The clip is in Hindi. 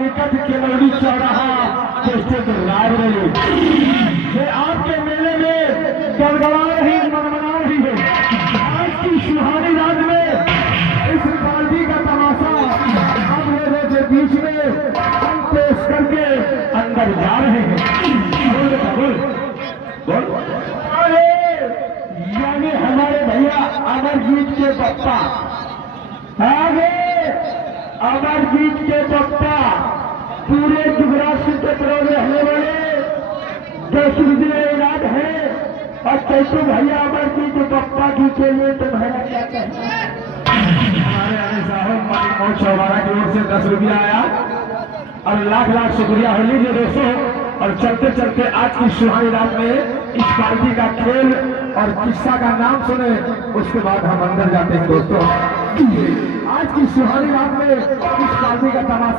निकट के नौड़ी चौराहा स्टेट रायबरेली ये आपके मेले में गड़गड़ा रही मनमना रही है। आज की सुहानी रात में इस पार्टी का तमाशा आप लोगों के बीच में हम पेश करके अंदर जा रहे हैं। यानी हमारे भैया अमरजीत के पप्पा आगे अमरजीत के पप्पा पूरे जुगराज के तरह रहने वाले जो सुरजीले इलाज है और कैसे भैया अमरजीत के पप्पा जी के लिए तुम्हारा क्या कहना है? हमारे आने साहब मालिक मोहम्मद चौबारा की ओर से 10 रुपया आया और लाख लाख शुक्रिया हो लीजिए दोस्तों। और चलते चलते आज की सुहानी रात में इस पार्टी का खेल और किस्सा का नाम सुने उसके बाद हम अंदर जाते हैं दोस्तों। आज की सुहानी रात में इस पार्टी का तमाशा